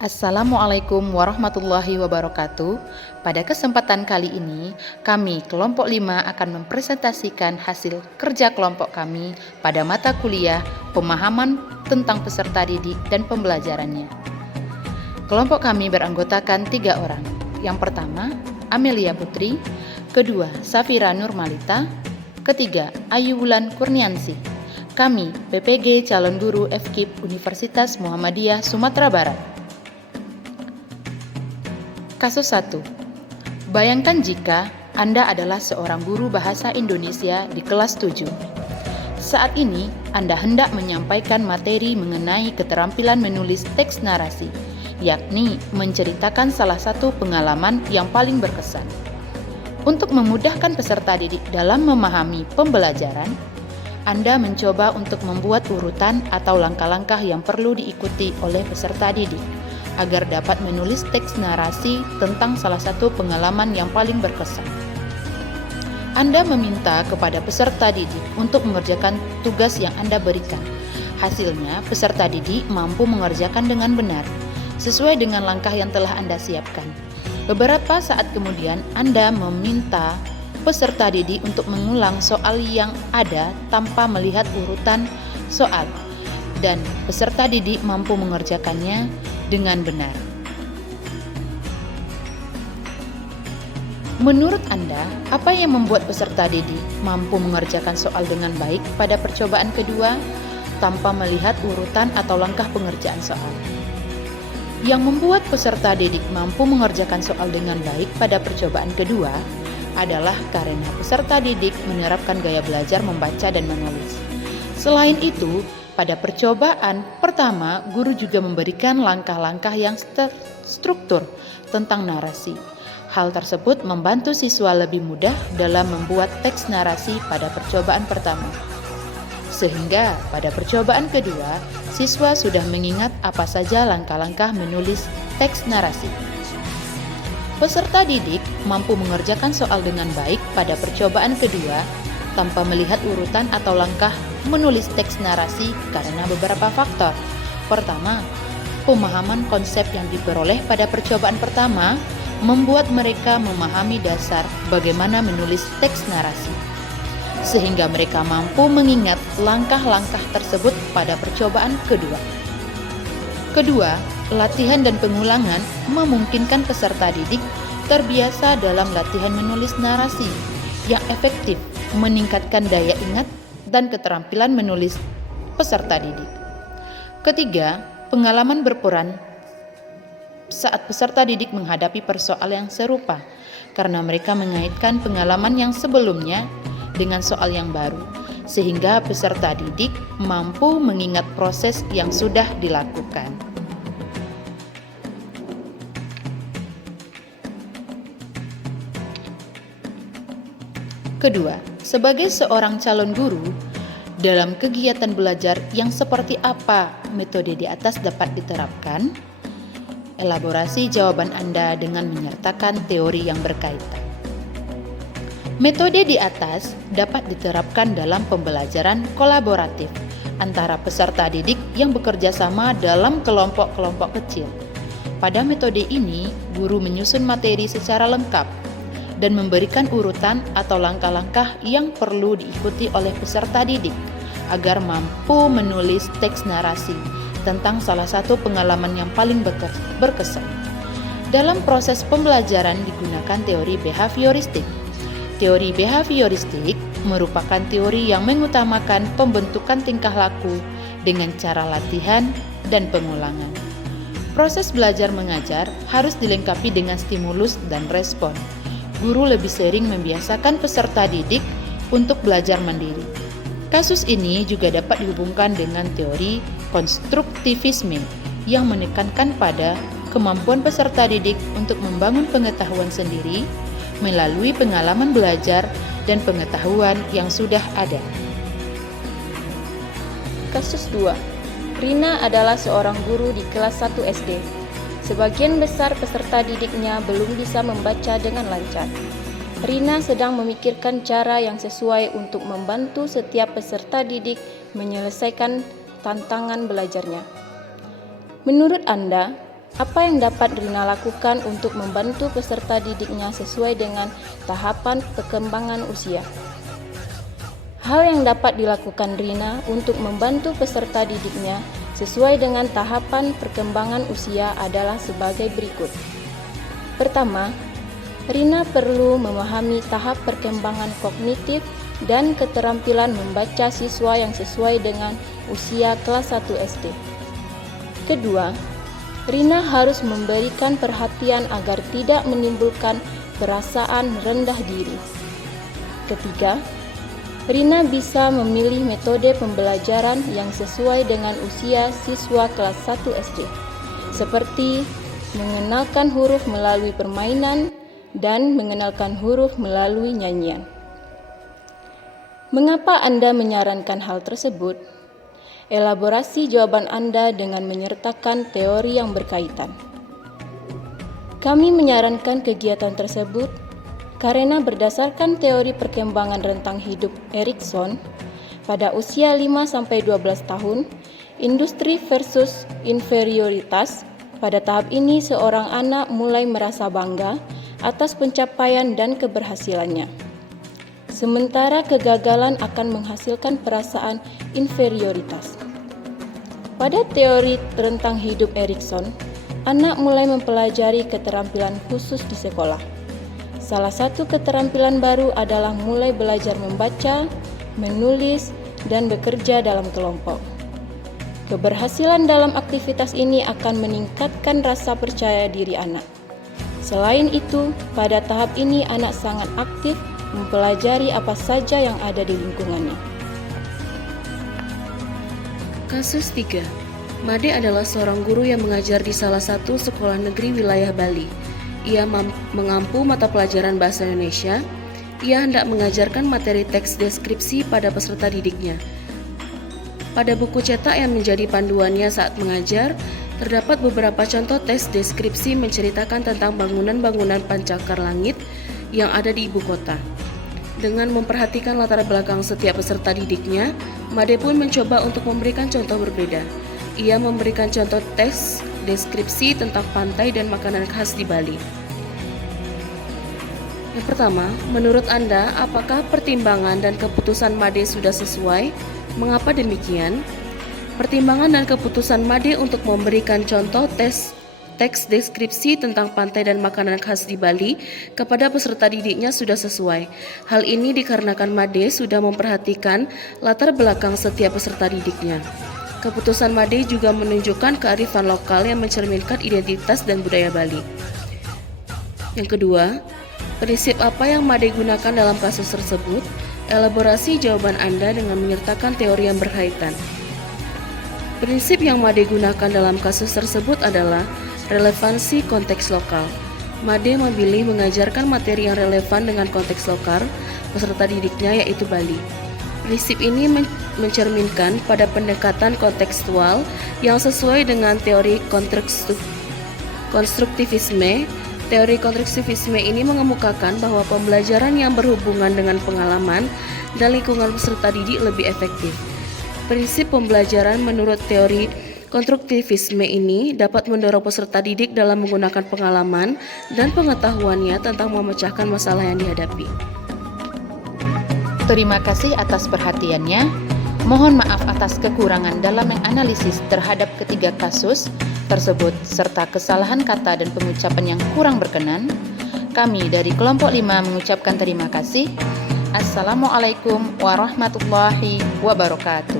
Assalamualaikum warahmatullahi wabarakatuh. Pada kesempatan kali ini, kami kelompok 5 akan mempresentasikan hasil kerja kelompok kami pada mata kuliah pemahaman tentang peserta didik dan pembelajarannya. Kelompok kami beranggotakan 3 orang. Yang pertama, Amelia Putri, kedua, Safira Nurmalita, ketiga, Ayu Wulan Kurniansi. Kami PPG Calon Guru FKIP Universitas Muhammadiyah Sumatera Barat. Kasus 1. Bayangkan jika Anda adalah seorang guru bahasa Indonesia di kelas 7. Saat ini, Anda hendak menyampaikan materi mengenai keterampilan menulis teks narasi, yakni menceritakan salah satu pengalaman yang paling berkesan. Untuk memudahkan peserta didik dalam memahami pembelajaran, Anda mencoba untuk membuat urutan atau langkah-langkah yang perlu diikuti oleh peserta didik agar dapat menulis teks narasi tentang salah satu pengalaman yang paling berkesan. Anda meminta kepada peserta didik untuk mengerjakan tugas yang Anda berikan. Hasilnya, peserta didik mampu mengerjakan dengan benar, sesuai dengan langkah yang telah Anda siapkan. Beberapa saat kemudian, Anda meminta peserta didik untuk mengulang soal yang ada tanpa melihat urutan soal, dan peserta didik mampu mengerjakannya dengan benar. Menurut Anda, apa yang membuat peserta didik mampu mengerjakan soal dengan baik pada percobaan kedua tanpa melihat urutan atau langkah pengerjaan soal? Yang membuat peserta didik mampu mengerjakan soal dengan baik pada percobaan kedua adalah karena peserta didik menerapkan gaya belajar membaca dan menulis. Selain itu, pada percobaan pertama, guru juga memberikan langkah-langkah yang terstruktur tentang narasi. Hal tersebut membantu siswa lebih mudah dalam membuat teks narasi pada percobaan pertama. Sehingga pada percobaan kedua, siswa sudah mengingat apa saja langkah-langkah menulis teks narasi. Peserta didik mampu mengerjakan soal dengan baik pada percobaan kedua tanpa melihat urutan atau langkah menulis teks narasi karena beberapa faktor. Pertama, pemahaman konsep yang diperoleh pada percobaan pertama membuat mereka memahami dasar bagaimana menulis teks narasi, sehingga mereka mampu mengingat langkah-langkah tersebut pada percobaan kedua. Kedua, latihan dan pengulangan memungkinkan peserta didik terbiasa dalam latihan menulis narasi yang efektif, meningkatkan daya ingat dan keterampilan menulis peserta didik. Ketiga, pengalaman berperan saat peserta didik menghadapi persoalan yang serupa, karena mereka mengaitkan pengalaman yang sebelumnya dengan soal yang baru, sehingga peserta didik mampu mengingat proses yang sudah dilakukan. Kedua, sebagai seorang calon guru, dalam kegiatan belajar yang seperti apa metode di atas dapat diterapkan? Elaborasi jawaban Anda dengan menyertakan teori yang berkaitan. Metode di atas dapat diterapkan dalam pembelajaran kolaboratif antara peserta didik yang bekerja sama dalam kelompok-kelompok kecil. Pada metode ini, guru menyusun materi secara lengkap dan memberikan urutan atau langkah-langkah yang perlu diikuti oleh peserta didik agar mampu menulis teks narasi tentang salah satu pengalaman yang paling berkesan. Dalam proses pembelajaran digunakan teori behavioristik. Teori behavioristik merupakan teori yang mengutamakan pembentukan tingkah laku dengan cara latihan dan pengulangan. Proses belajar mengajar harus dilengkapi dengan stimulus dan respon. Guru lebih sering membiasakan peserta didik untuk belajar mandiri. Kasus ini juga dapat dihubungkan dengan teori konstruktivisme yang menekankan pada kemampuan peserta didik untuk membangun pengetahuan sendiri melalui pengalaman belajar dan pengetahuan yang sudah ada. Kasus 2. Rina adalah seorang guru di kelas 1 SD. Sebagian besar peserta didiknya belum bisa membaca dengan lancar. Rina sedang memikirkan cara yang sesuai untuk membantu setiap peserta didik menyelesaikan tantangan belajarnya. Menurut Anda, Apa yang dapat Rina lakukan untuk membantu peserta didiknya sesuai dengan tahapan perkembangan usia? Hal yang dapat dilakukan Rina untuk membantu peserta didiknya sesuai dengan tahapan perkembangan usia adalah sebagai berikut. Pertama, Rina perlu memahami tahap perkembangan kognitif dan keterampilan membaca siswa yang sesuai dengan usia kelas 1 SD. Kedua, Rina harus memberikan perhatian agar tidak menimbulkan perasaan rendah diri. Ketiga, Rina bisa memilih metode pembelajaran yang sesuai dengan usia siswa kelas 1 SD, seperti mengenalkan huruf melalui permainan dan mengenalkan huruf melalui nyanyian. Mengapa Anda menyarankan hal tersebut? Elaborasi jawaban Anda dengan menyertakan teori yang berkaitan. Kami menyarankan kegiatan tersebut karena berdasarkan teori perkembangan rentang hidup Erikson, pada usia 5-12 tahun, industri versus inferioritas, pada tahap ini seorang anak mulai merasa bangga atas pencapaian dan keberhasilannya. Sementara kegagalan akan menghasilkan perasaan inferioritas. Pada teori rentang hidup Erikson, anak mulai mempelajari keterampilan khusus di sekolah. Salah satu keterampilan baru adalah mulai belajar membaca, menulis, dan bekerja dalam kelompok. Keberhasilan dalam aktivitas ini akan meningkatkan rasa percaya diri anak. Selain itu, pada tahap ini anak sangat aktif mempelajari apa saja yang ada di lingkungannya. Kasus 3. Made adalah seorang guru yang mengajar di salah satu sekolah negeri wilayah Bali. Ia mengampu mata pelajaran bahasa Indonesia. Ia hendak mengajarkan materi teks deskripsi pada peserta didiknya. Pada buku cetak yang menjadi panduannya saat mengajar, terdapat beberapa contoh teks deskripsi menceritakan tentang bangunan-bangunan pancakar langit yang ada di ibu kota. Dengan memperhatikan latar belakang setiap peserta didiknya, Made pun mencoba untuk memberikan contoh berbeda. Ia memberikan contoh teks deskripsi tentang pantai dan makanan khas di Bali. Yang pertama, menurut Anda, apakah pertimbangan dan keputusan Made sudah sesuai? Mengapa demikian? Pertimbangan dan keputusan Made untuk memberikan contoh teks deskripsi tentang pantai dan makanan khas di Bali kepada peserta didiknya sudah sesuai. Hal ini dikarenakan Made sudah memperhatikan latar belakang setiap peserta didiknya. Keputusan Made juga menunjukkan kearifan lokal yang mencerminkan identitas dan budaya Bali. Yang kedua, prinsip apa yang Made gunakan dalam kasus tersebut? Elaborasi jawaban Anda dengan menyertakan teori yang berkaitan. Prinsip yang Made gunakan dalam kasus tersebut adalah relevansi konteks lokal. Made memilih mengajarkan materi yang relevan dengan konteks lokal peserta didiknya, yaitu Bali. Prinsip ini mencerminkan pada pendekatan kontekstual yang sesuai dengan teori konstruktivisme. Teori konstruktivisme ini mengemukakan bahwa pembelajaran yang berhubungan dengan pengalaman dan lingkungan peserta didik lebih efektif. Prinsip pembelajaran menurut teori konstruktivisme ini dapat mendorong peserta didik dalam menggunakan pengalaman dan pengetahuannya tentang memecahkan masalah yang dihadapi. Terima kasih atas perhatiannya. Mohon maaf atas kekurangan dalam menganalisis terhadap ketiga kasus tersebut serta kesalahan kata dan pengucapan yang kurang berkenan. Kami dari kelompok 5 mengucapkan terima kasih. Assalamualaikum warahmatullahi wabarakatuh.